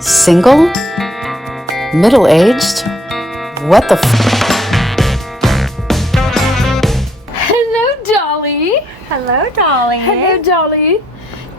Single? Middle-aged? What the Hello, Dolly. Hello, Dolly. Hello, Dolly.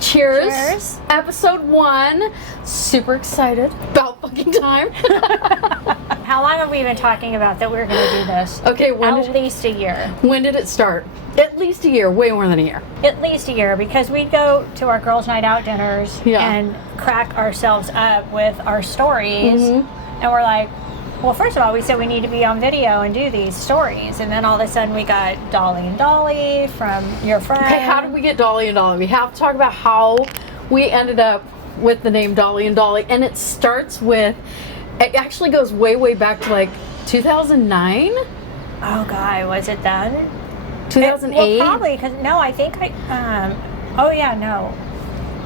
Cheers. Cheers. Episode 1. Super excited. About fucking time. How long have we been talking about that we were going to do this? Okay, At least a year. when did it start? At least a year. Way more than a year. At least a year, because we go to our girls' night out dinners and crack ourselves up with our stories. And we're like, well, first of all, we said we need to be on video and do these stories. And then all of a sudden we got Dolly and Dalai from your friend. Okay, how did we get Dolly and Dalai? We have to talk about how we ended up with the name Dolly and Dalai. And it starts with, it actually goes way, way back to like 2009? Oh, God, was it then? 2008? Well, probably, because, no, I think oh, yeah, no.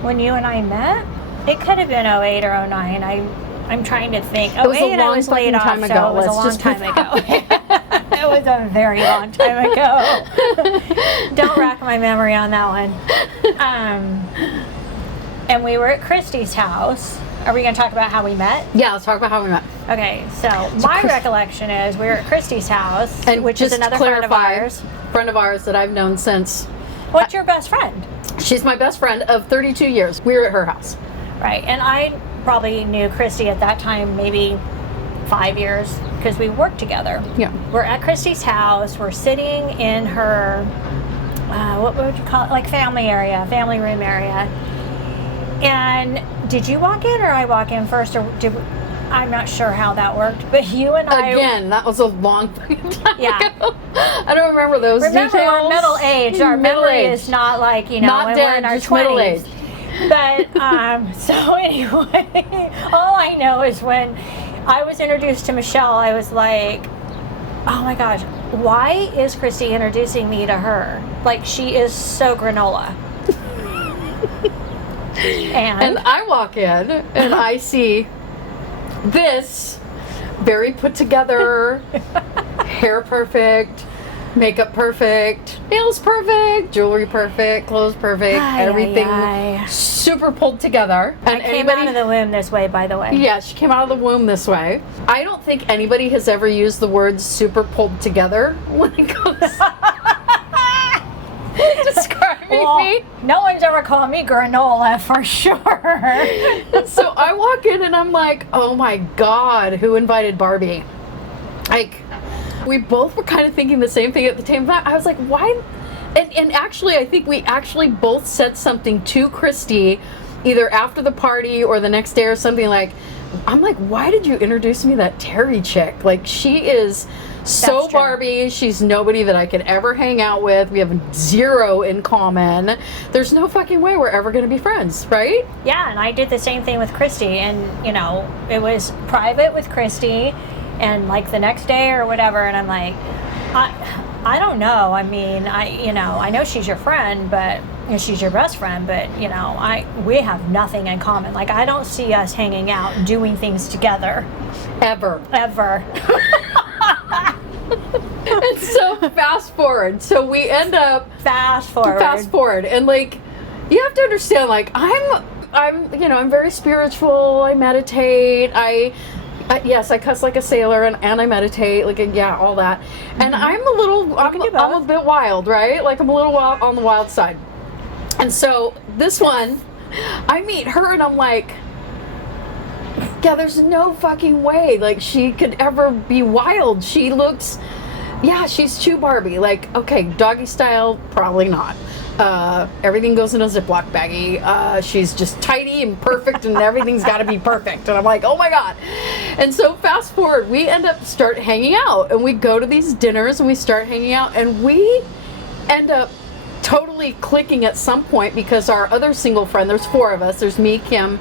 When you and I met, it could have been 08 or 09. I'm trying to think. It was a 08 I long was laid off, time ago. so it was a Let's long just time ago. It was a very long time ago. Don't rack my memory on that one. And we were at Christy's house. Are we going to talk about how we met? Yeah, let's talk about how we met. Okay, so my recollection is we were at Christy's house, And which is just another clarify, friend of ours. that I've known since. What's your best friend? She's my best friend of 32 years. We were at her house. Right, and I probably knew Christy at that time maybe 5 years because we worked together. Yeah. We're at Christy's house. We're sitting in her, what would you call it? Like family room area. And did you walk in or I walk in first, or I'm not sure how that worked, but you and I... Again, that was a long time Yeah. ago. I don't remember those Remember, details. we're middle-aged. Our memory is not like, you know, Not when dead, we're in our just 20s. middle-aged. But, so anyway, all I know is when I was introduced to Michelle, I was like, oh my gosh, why is Christy introducing me to her? Like, she is so granola. And I walk in and I see this very put together, hair perfect, makeup perfect, nails perfect, jewelry perfect, clothes perfect, everything super pulled together. And I came out of the womb this way, by the way. Yeah, she came out of the womb this way. I don't think anybody has ever used the words super pulled together when it comes describing me. No one's ever called me granola for sure. So I walk in and I'm like, oh my God, who invited Barbie? Like, we both were kind of thinking the same thing at the same time. I was like, why? And actually, I think we actually both said something to Christy either after the party or the next day or something like, I'm like, why did you introduce me to that Teri chick? Like, she is so Barbie. She's nobody that I could ever hang out with. We have zero in common. There's no fucking way we're ever going to be friends, right? Yeah, and I did the same thing with Christy. And, you know, it was private with Christy and like the next day or whatever. And I'm like, I don't know. I mean, I know she's your friend, but she's your best friend, but we have nothing in common. Like, I don't see us hanging out and doing things together. Ever. And so fast forward. So we end up fast forward. And like, you have to understand, like, I'm very spiritual. I meditate. Yes, I cuss like a sailor and I meditate, like, yeah, all that. And I'm a bit wild, right? Like, I'm a little wild on the wild side. And so this one, I meet her and I'm like, yeah, there's no fucking way, like, she could ever be wild. She looks, yeah, she's too Barbie. Like, okay, doggy style, probably not. Everything goes in a Ziploc baggie. She's just tidy and perfect and everything's got to be perfect. And I'm like, oh my God. And so fast forward, we end up start hanging out and we go to these dinners and we start hanging out and we end up totally clicking at some point because our other single friend, there's 4 of us. There's me, Kim,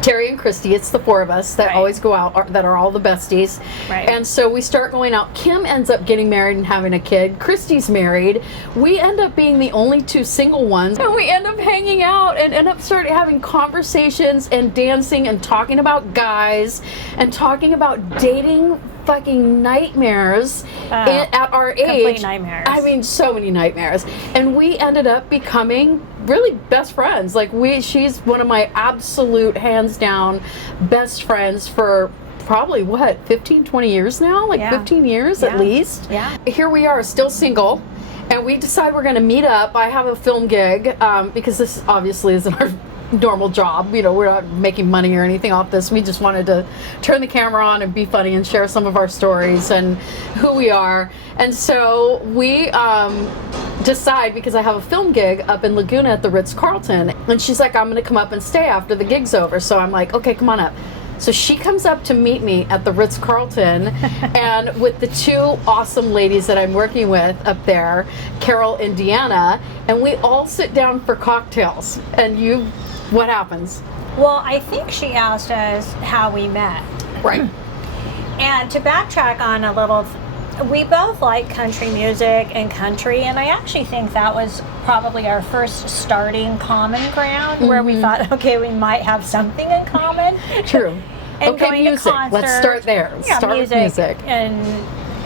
Teri, and Christy. It's the 4 of us that always go out, that are all the besties. Right. And so we start going out. Kim ends up getting married and having a kid. Christy's married. We end up being the only 2 single ones. And we end up hanging out and end up starting having conversations and dancing and talking about guys and talking about dating fucking nightmares at our age. Complete nightmares. I mean, so many nightmares. And we ended up becoming really best friends. Like, she's one of my absolute, hands down, best friends for probably, 15, 20 years now? Like, 15 years at least. Yeah. Here we are, still single. And we decide we're going to meet up. I have a film gig, because this obviously isn't our normal job. You know, we're not making money or anything off this. We just wanted to turn the camera on and be funny and share some of our stories and who we are. And so we decide, because I have a film gig up in Laguna at the Ritz-Carlton, and she's like, I'm going to come up and stay after the gig's over. So I'm like, okay, come on up. So she comes up to meet me at the Ritz-Carlton, and with the two awesome ladies that I'm working with up there, Carol and Deanna, and we all sit down for cocktails. And what happens? Well, I think she asked us how we met. Right. And to backtrack on a little, we both like country music and country, and I actually think that was probably our first starting common ground where we thought, okay, we might have something in common. True. And okay, going music. to concerts, Let's start there. Start with music. And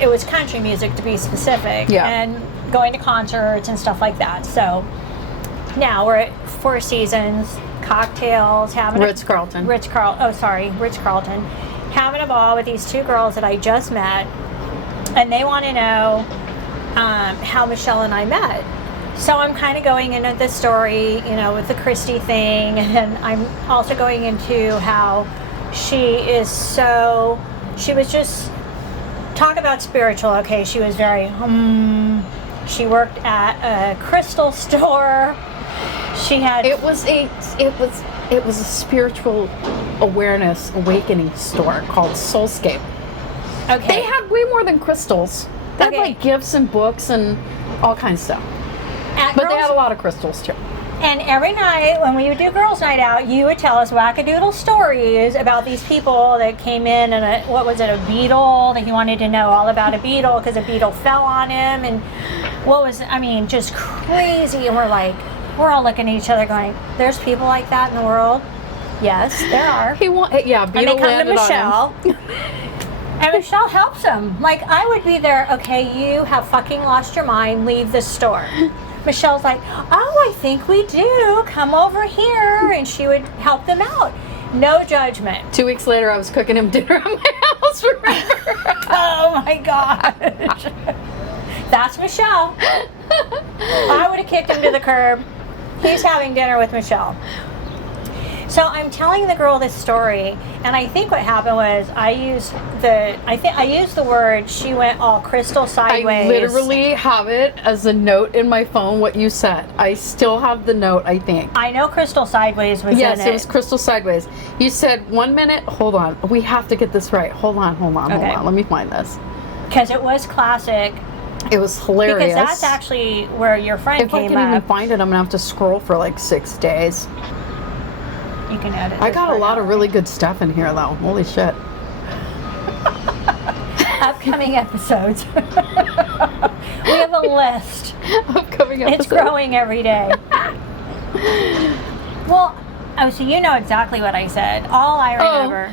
it was country music, to be specific. Yeah. And going to concerts and stuff like that. So now we're at Four Seasons, cocktails, having Ritz-Carlton. Ritz-Carlton, having a ball with these two girls that I just met, and they want to know how Michelle and I met. So I'm kind of going into the story, with the Christy thing, and I'm also going into how she was just, talk about spiritual, okay, she was very, she worked at a crystal store. She had... It was a spiritual awakening store called Soulscape. Okay. They had way more than crystals. They had like gifts and books and all kinds of stuff. But they had a lot of crystals too. And every night when we would do girls' night out, you would tell us wackadoodle stories about these people that came in and a beetle, that he wanted to know all about a beetle because a beetle fell on him, and just crazy. And we're all looking at each other going, there's people like that in the world? Yes, there are. Beetle and they come to Michelle. On him. And Michelle helps him. Like, I would be there, okay, you have fucking lost your mind, leave the store. Michelle's like, oh, I think we do. Come over here. And she would help them out. No judgment. 2 weeks later, I was cooking him dinner at my house, remember? Oh, my gosh. That's Michelle. I would have kicked him to the curb. He's having dinner with Michelle. So I'm telling the girl this story, and I think what happened was I used the word, she went all crystal sideways. I literally have it as a note in my phone, what you said. I still have the note, I think. I know crystal sideways was in it. Yes, it was crystal sideways. You said 1 minute, hold on. We have to get this right. Hold on. Let me find this. Because it was classic. It was hilarious. Because that's actually where your friend came up. If I can even find it, I'm going to have to scroll for like 6 days. You can edit. I got a lot of really good stuff in here, though. Holy shit. Upcoming episodes. We have a list. Upcoming episodes. It's growing every day. Well, so you know exactly what I said. All I remember.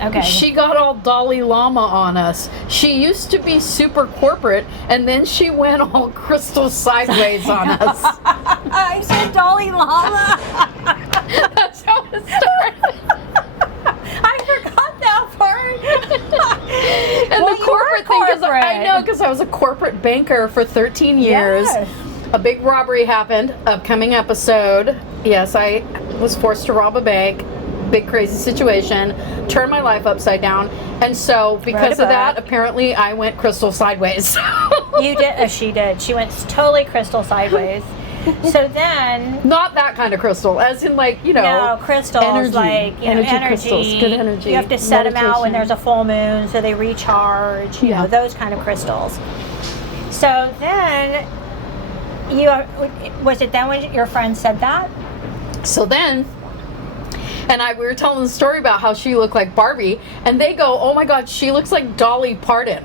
Okay. She got all Dolly Llama on us. She used to be super corporate, and then she went all crystal sideways on us. I said Dolly Llama. That's how it started. I forgot that part. And the corporate thing, because I was a corporate banker for 13 years. Yes. A big robbery happened. Upcoming episode. Yes, I was forced to rob a bank. Big crazy situation. Turned my life upside down. And so because of that, apparently I went crystal sideways. You did. She did. She went totally crystal sideways. So then... Not that kind of crystal, as in No, crystals, energy. Energy. Crystals, good energy. You have to set them out when there's a full moon so they recharge, you know, those kind of crystals. So then, was it then when your friend said that? So then... And we were telling the story about how she looked like Barbie, and they go, oh my God, she looks like Dolly Parton.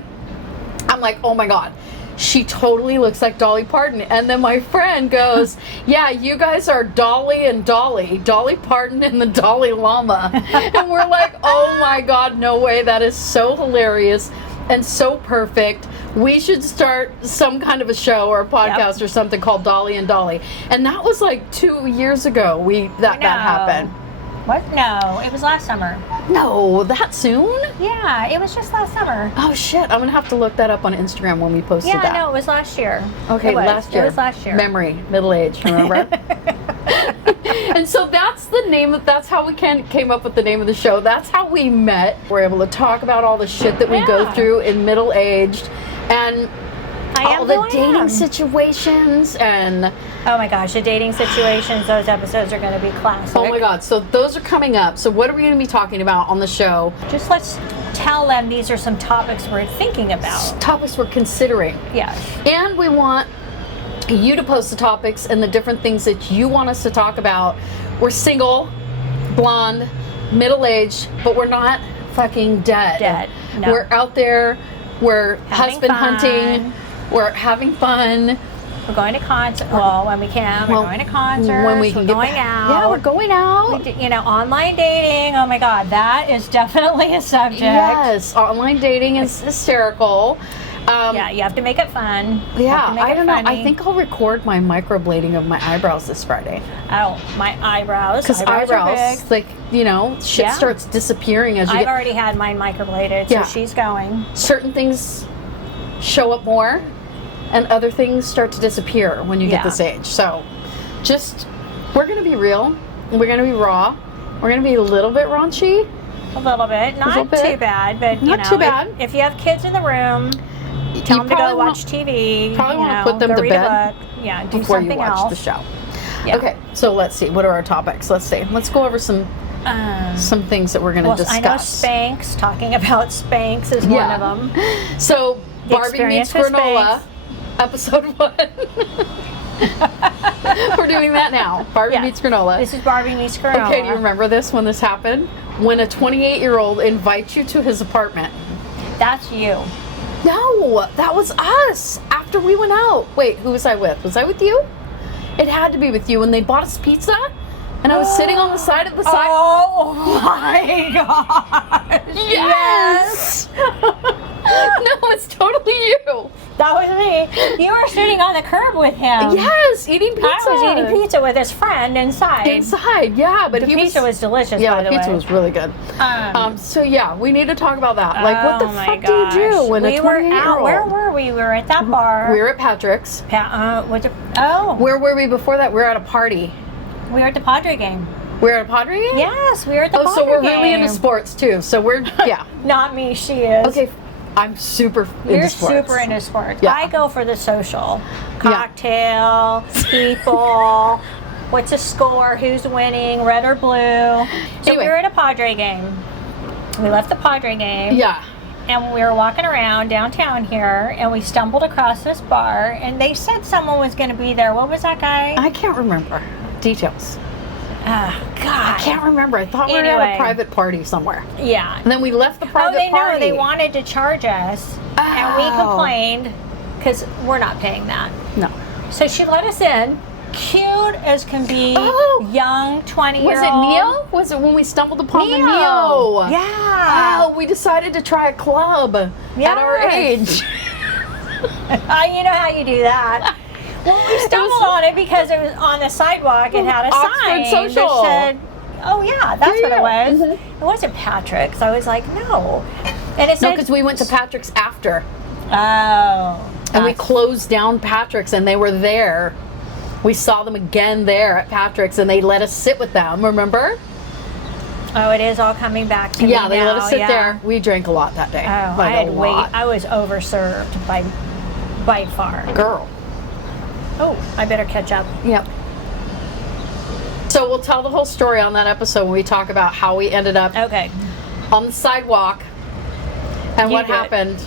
I'm like, oh my God, she totally looks like Dolly Parton. And then my friend goes, yeah, you guys are Dolly and Dolly Parton and the Dolly Llama. And we're like, oh my God, no way, that is so hilarious. and so perfect. We should start some kind of a show or a podcast or something called Dolly and Dalai. And that was like 2 years ago that happened. What? No, it was last summer. No, that soon? Yeah, it was just last summer. Oh shit, I'm gonna have to look that up on Instagram when we posted that. Yeah, no, it was last year. Okay, last year. It was last year. Memory, middle age, remember? And so that's the name, that's how we came up with the name of the show. That's how we met. We're able to talk about all the shit that we go through in middle-aged and all the dating situations and... Oh my gosh, the dating situations, those episodes are going to be classic. Oh my god, so those are coming up. So what are we going to be talking about on the show? Just let's tell them these are some topics we're thinking about. Topics we're considering. Yes. And we want you to post the topics and the different things that you want us to talk about. We're single, blonde, middle-aged, but we're not fucking dead. No. We're out there, we're husband fun. hunting, we're having fun. We're going to concerts. Well, when we can, we're going to concerts. When we can we're going out. Yeah, we're going out. Online dating. Oh my God, that is definitely a subject. Yes, online dating is hysterical. Yeah, you have to make it fun. Yeah, I don't know. I think I'll record my microblading of my eyebrows this Friday. Oh, my eyebrows. Because eyebrows, like, shit starts disappearing as you I've already had mine microbladed, so she's going. Certain things show up more, and other things start to disappear when you get this age. So, we're going to be real. We're going to be raw. We're going to be a little bit raunchy. A little bit. Not too bad, but, not too bad. If you have kids in the room... Tell them to go watch TV. Probably want to put them to bed. Yeah, do before something you watch else. the show. Yeah. Okay, so let's see. What are our topics? Let's see. Let's go over some things that we're going to discuss. I know Spanx. Talking about Spanx is one of them. So Barbie meets granola, episode 1. We're doing that now. Barbie meets granola. This is Barbie meets granola. Okay, do you remember this when this happened? When a 28-year-old invites you to his apartment. That's you. No, that was us after we went out. Wait, who was I with? Was I with you? It had to be with you when they bought us pizza and I was sitting on the side of the side. Oh my God. Yes. No, it's totally you. That was me. You were sitting on the curb with him. Yes, eating pizza. I was eating pizza with his friend inside. Yeah, but the pizza was delicious. Yeah, by the pizza way. was really good. So yeah, we need to talk about that. Like, what the fuck do you do when we a 28-year-old? were out? Where were we? We were at that bar. We were at Patrick's. Where were we before that? We were at a party. We were at the Padre game. We were at a Padre game? Yes, we were at the Padre game. So we're really into sports too. So we're Not me. She is. Okay. I'm super into sports. You're super into sports. Yeah. I go for the social. Cocktail, people, what's the score, who's winning, red or blue. So we were at a Padre game. We left the Padre game. Yeah. And we were walking around downtown here, and we stumbled across this bar, and they said someone was going to be there. What was that guy? I can't remember details. Oh, God. I can't remember. I thought we were at a private party somewhere. Yeah. And then we left the private party. They wanted to charge us, and we complained because we're not paying that. No. So she let us in. Cute as can be, young 20-year-old. Was it Neo? Was it when we stumbled upon the Neo? Yeah. Oh, we decided to try a club at our age. You know how you do that. Well, we stumbled on it because it was on the sidewalk. It had a sign Social. that said, "Oh yeah, that's what it was." Mm-hmm. It wasn't Patrick's. I was like, "No," and it said, "No," because we went to Patrick's after. Oh. And we closed down Patrick's, and they were there. We saw them again there at Patrick's, and they let us sit with them. Remember? Oh, it is all coming back to me now. Yeah, they let us sit there. We drank a lot that day. Oh, I had I was overserved by far. Girl. Oh, I better catch up. Yep. So we'll tell the whole story on that episode when we talk about how we ended up on the sidewalk and what happened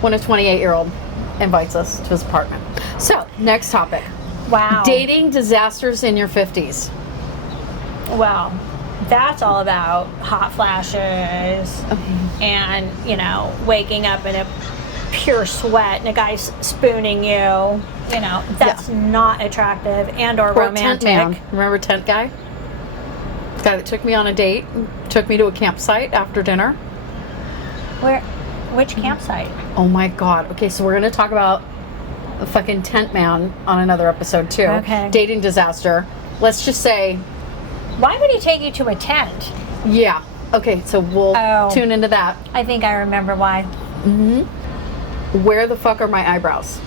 when a 28-year-old invites us to his apartment. So, next topic. Wow. Dating disasters in your 50s. Wow. That's all about hot flashes and, waking up in a pure sweat and a guy spooning you. That's not attractive and or romantic. Tent man. Remember Tent Guy? The guy that took me on a date, took me to a campsite after dinner. Which campsite? Oh my God. Okay, so we're going to talk about the fucking tent man on another episode too. Okay. Dating disaster. Let's just say, Why would he take you to a tent? yeah. Okay, so we'll tune into that. I think I remember why. Where the fuck are my eyebrows?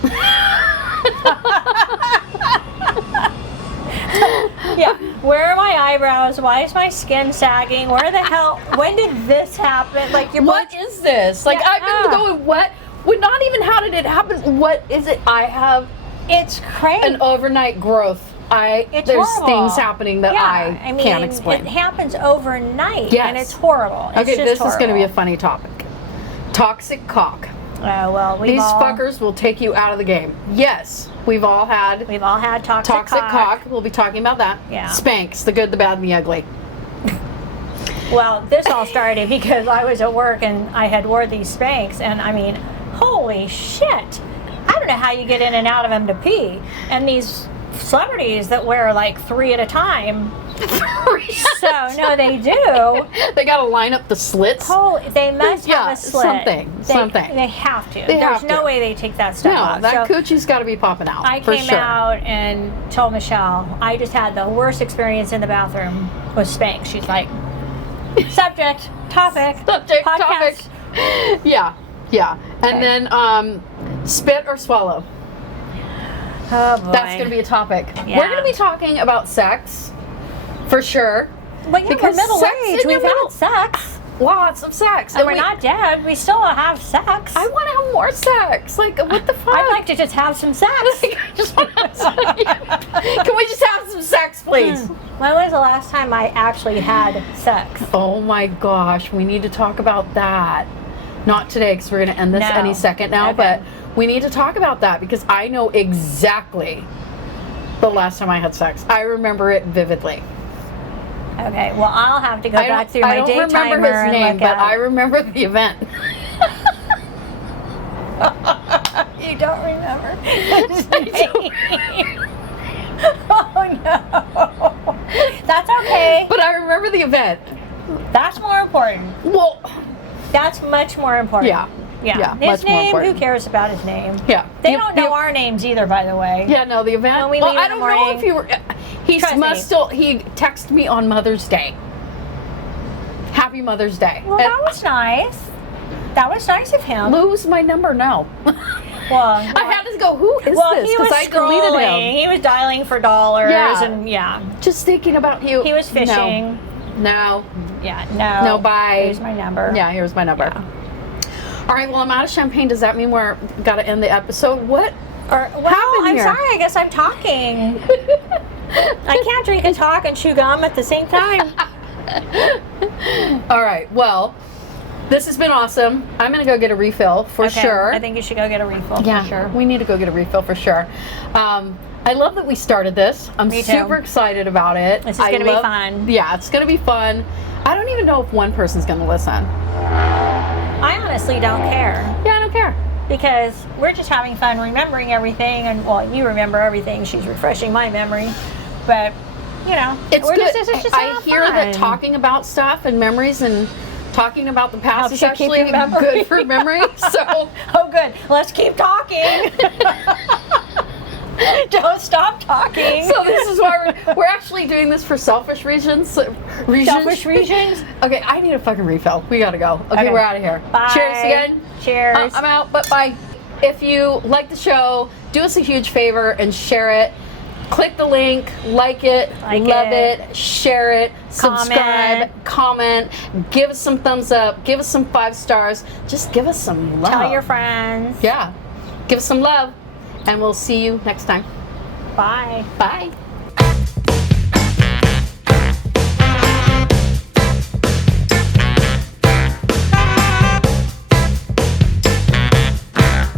Yeah. Where are my eyebrows? Why is my skin sagging? Where the hell? When did this happen? Like your What is this? Like, Yeah, I've been going, what? Well, not even how did it happen? What is it? I have It's crazy. an overnight growth. It's There's horrible. things happening that I mean, can't explain. It happens overnight, Yes. and it's horrible. It's Okay, just this is going to be a horrible. funny topic. Toxic cock. Oh well, These fuckers will take you out of the game. Yes, we've all had toxic cock. We'll be talking about that. Yeah. Spanks, the good, the bad, and the ugly. Well, this all started because I was at work and I had wore these Spanx, and I mean, holy shit! I don't know how you get in and out of them to pee. And these celebrities that wear like 3 at a time. So no, they do. They got to line up the slits. Oh, they must have a slit. Something. They have to. They There's have no to. way they take that stuff No, off. that So coochie's got to be popping out. I for came sure. out and told Michelle I just had the worst experience in the bathroom with Spanx. She's like, subject, topic, podcast. Yeah. And then spit or swallow. Oh boy. That's going to be a topic. Yeah. We're going to be talking about sex, for sure. But yeah, because we're middle sex age. in We've your had middle- sex. Lots of sex. And we're not dead. We still have sex. I want to have more sex. Like, what the fuck? I'd like to just have some sex. I just want to have some. Can we just have some sex, please? When was the last time I actually had sex? Oh my gosh, we need to talk about that. Not today, because we're going to end this No. any second now, Okay. but we need to talk about that because I know exactly the last time I had sex. I remember it vividly. Okay, well, I'll have to go back through my I don't day remember timer his and name, look but at I remember the event. You don't remember his name. Oh no. That's okay. But I remember the event. That's more important. Well, That's much more important. Yeah, His much more name, important. who cares about his name? Yeah. They don't know our names either, by the way. Yeah, no, the event. When we well, leave I in the don't know morning- if you were. He Trust must me. still. He texted me on Mother's Day. Happy Mother's Day. Well, that was nice. That was nice of him. Lose my number now. Well, I had to go. Who is well, this? he was I deleted scrolling. him. He was dialing for dollars, Yeah. and yeah, Just thinking about you. he was fishing. No. Yeah, no. No. Bye. Here's my number. Yeah. Here's my number. Yeah. All right. Well, I'm out of champagne. Does that mean we're gotta end the episode? What? Well, happened I'm here? sorry. I guess I'm talking. I can't drink and talk and chew gum at the same time. All right. Well, this has been awesome. I'm gonna go get a refill for Okay, sure. I think you should go get a refill. Yeah, for sure. we need to go get a refill for sure. I love that we started this. I'm Me too. super excited about it. This is gonna be fun. Yeah, it's gonna be fun. I don't even know if one person's gonna listen. I honestly don't care Yeah, I don't care. because we're just having fun remembering everything, and well, you remember everything. She's refreshing my memory, but you know, It's we're good. Just I having hear that fun. talking about stuff and memories and talking about the past is Helps you keep actually your memory. good for memory. So Oh, good. Let's keep talking. Don't stop talking. So this is why we're actually doing this for selfish reasons. Selfish reasons. Okay, I need a fucking refill. We gotta go. Okay, Okay. we're out of here. Bye. Cheers again. Cheers. I'm out, but bye. If you like the show, do us a huge favor and share it. Click the link, like it, love it, share it, subscribe, comment, give us some thumbs up, give us some 5 stars. Just give us some love. Tell your friends. Yeah. Give us some love. And we'll see you next time. Bye. Bye.